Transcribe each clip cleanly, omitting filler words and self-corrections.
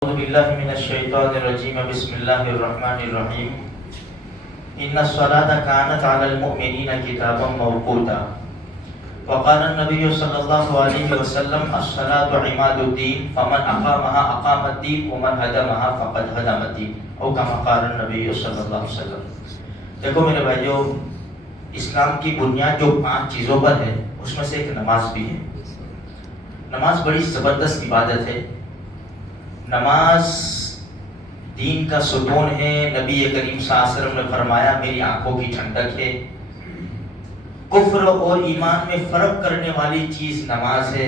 أعوذ بالله من الشيطان الرجيم بسم الله الرحمن الرحيم إن الصلاة كانت على المؤمنين كتابا موقوتا وقال النبي صلى الله عليه وسلم الصلاة عماد الدين فمن أقامها أقام الدين ومن هدمها فقد هدم الدين أو كما قال النبي صلى الله عليه وسلم. دیکھو میرے بھائیو، اسلام کی بنیاد جو 5 چیزوں پر ہے اس میں سے ایک نماز بھی ہے. نماز بڑی زبردست عبادت ہے. نماز دین کا ستون ہے. نبی کریم صلی اللہ علیہ وسلم نے فرمایا میری آنکھوں کی ٹھنڈک ہے. کفر اور ایمان میں فرق کرنے والی چیز نماز ہے.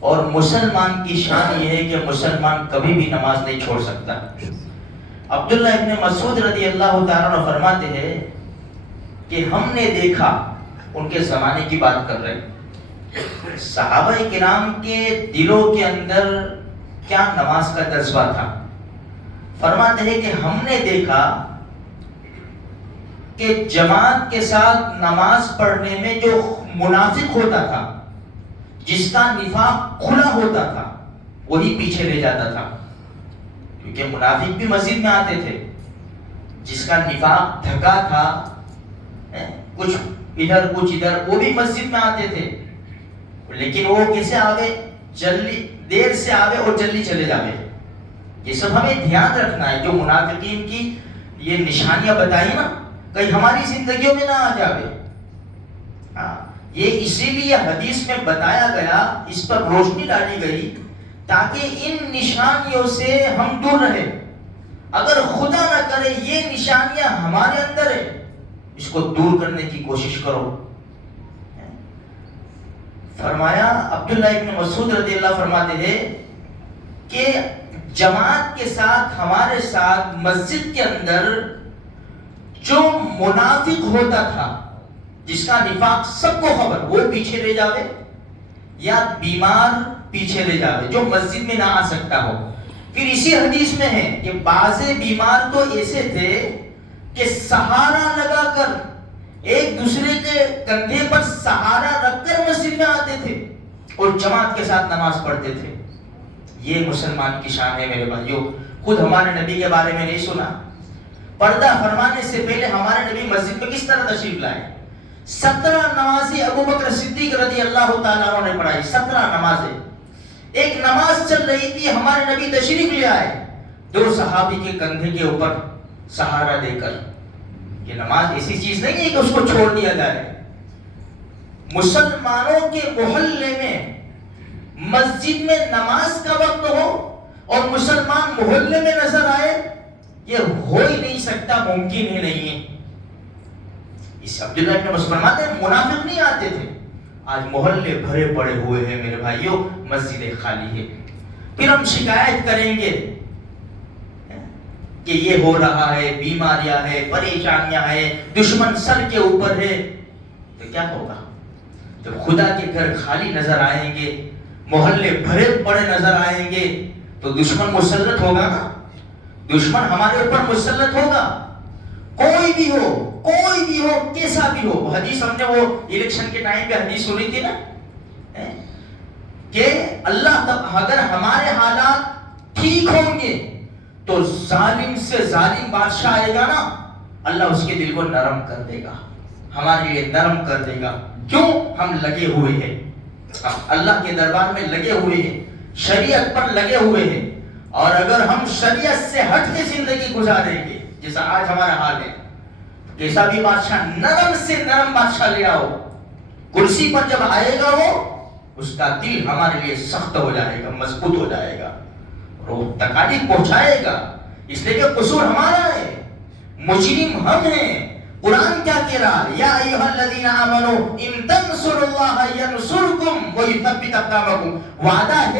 اور مسلمان کی شان یہ ہے کہ مسلمان کبھی بھی نماز نہیں چھوڑ سکتا. عبداللہ ابن مسعود رضی اللہ تعالیٰ عنہ فرماتے ہیں کہ ہم نے دیکھا، ان کے زمانے کی بات کر رہے ہیں، صحابہ کرام کے دلوں کے اندر کیا نماز کا جذبہ تھا. فرماتے ہیں کہ ہم نے دیکھا کہ جماعت کے ساتھ نماز پڑھنے میں جو منافق ہوتا تھا، جس کا نفاق کھلا ہوتا تھا، وہی پیچھے رہ جاتا تھا. کیونکہ منافق بھی مسجد میں آتے تھے. جس کا نفاق ڈھکا تھا، کچھ ادھر کچھ ادھر، وہ بھی مسجد میں آتے تھے. لیکن وہ کیسے آوے؟ جلدی دیر سے آوے اور جلدی چلے جاوے. یہ سب ہمیں دھیان رکھنا ہے. جو منافقین کی یہ نشانیاں بتائی نا، کہیں ہماری زندگیوں میں نہ آ جاوے. یہ اسی لیے حدیث میں بتایا گیا، اس پر روشنی ڈالی گئی تاکہ ان نشانیوں سے ہم دور رہیں. اگر خدا نہ کرے یہ نشانیاں ہمارے اندر ہے، اس کو دور کرنے کی کوشش کرو. فرمایا عبداللہ ابن مسعود رضی اللہ فرماتے ہیں کہ جماعت کے ساتھ، ہمارے ساتھ مسجد کے اندر جو منافق ہوتا تھا، جس کا نفاق سب کو خبر، وہ پیچھے رہ جاوے، یا بیمار پیچھے رہ جاوے جو مسجد میں نہ آ سکتا ہو. پھر اسی حدیث میں ہے کہ بعض بیمار تو ایسے تھے کہ سہارا لگا کر ایک دوسرے کے کندھے پر سہارا رکھ کر مسجد میں آتے تھے اور جماعت کے ساتھ نماز پڑھتے تھے. یہ مسلمان کی شان ہے میرے بھائیوں. خود ہمارے نبی کے بارے میں نہیں سنا؟ پردہ فرمانے سے پہلے ہمارے نبی مسجد میں کس طرح تشریف لائے؟ 17 نمازیں ابو بکر صدیق رضی اللہ تعالیٰ عنہ نے پڑھائی. 17 نمازیں. ایک نماز چل رہی تھی، ہمارے نبی تشریف لے آئے 2 صحابی کے کندھے کے اوپر سہارا دے کر. یہ نماز ایسی چیز نہیں ہے کہ اس کو چھوڑ دیا جائے. مسلمانوں کے محلے میں مسجد میں نماز کا وقت ہو اور مسلمان محلے میں نظر آئے، یہ ہو ہی نہیں سکتا، ممکن ہی نہیں ہے. اس عبداللہ ابن مسعود فرماتے ہیں منافق نہیں آتے تھے. آج محلے بھرے پڑے ہوئے ہیں میرے بھائیوں، مسجدیں خالی ہے. پھر ہم شکایت کریں گے کہ یہ ہو رہا ہے، بیماریاں ہیں، پریشانیاں ہیں، دشمن سر کے اوپر ہے. تو کیا ہوگا جب خدا کے گھر خالی نظر آئیں گے، محلے بھرے پڑے نظر آئیں گے، تو دشمن مسلط ہوگا نا. دشمن ہمارے اوپر مسلط ہوگا. کوئی بھی ہو، کوئی بھی ہو، کیسا بھی ہو. حدیث ہم نے وہ الیکشن کے ٹائم پہ حدیث سنی تھی نا کہ اللہ اگر ہمارے حالات ٹھیک ہوں گے تو ظالم سے ظالم بادشاہ آئے گا نا، اللہ اس کے دل کو نرم کر دے گا، ہمارے لیے نرم کر دے گا. کیوں؟ ہم لگے ہوئے ہیں، اللہ کے دربار میں لگے ہوئے ہیں، شریعت پر لگے ہوئے ہیں. اور اگر ہم شریعت سے ہٹ کے زندگی گزاریں گے جیسا آج ہمارا حال ہے، کیسا بھی بادشاہ، نرم سے نرم بادشاہ لے آؤ، کرسی پر جب آئے گا وہ، اس کا دل ہمارے لیے سخت ہو جائے گا، مضبوط ہو جائے گا اور وہ تکالیف پہنچائے گا. اس لیے کہ قصور ہمارا ہے، مجرم ہم ہیں. قرآن کیا کہہ رہا ہے؟ یا ایھا الذین آمنوا ان تنصروا اللہ ینصرکم ویثبت اقدامکم. وعدہ ہے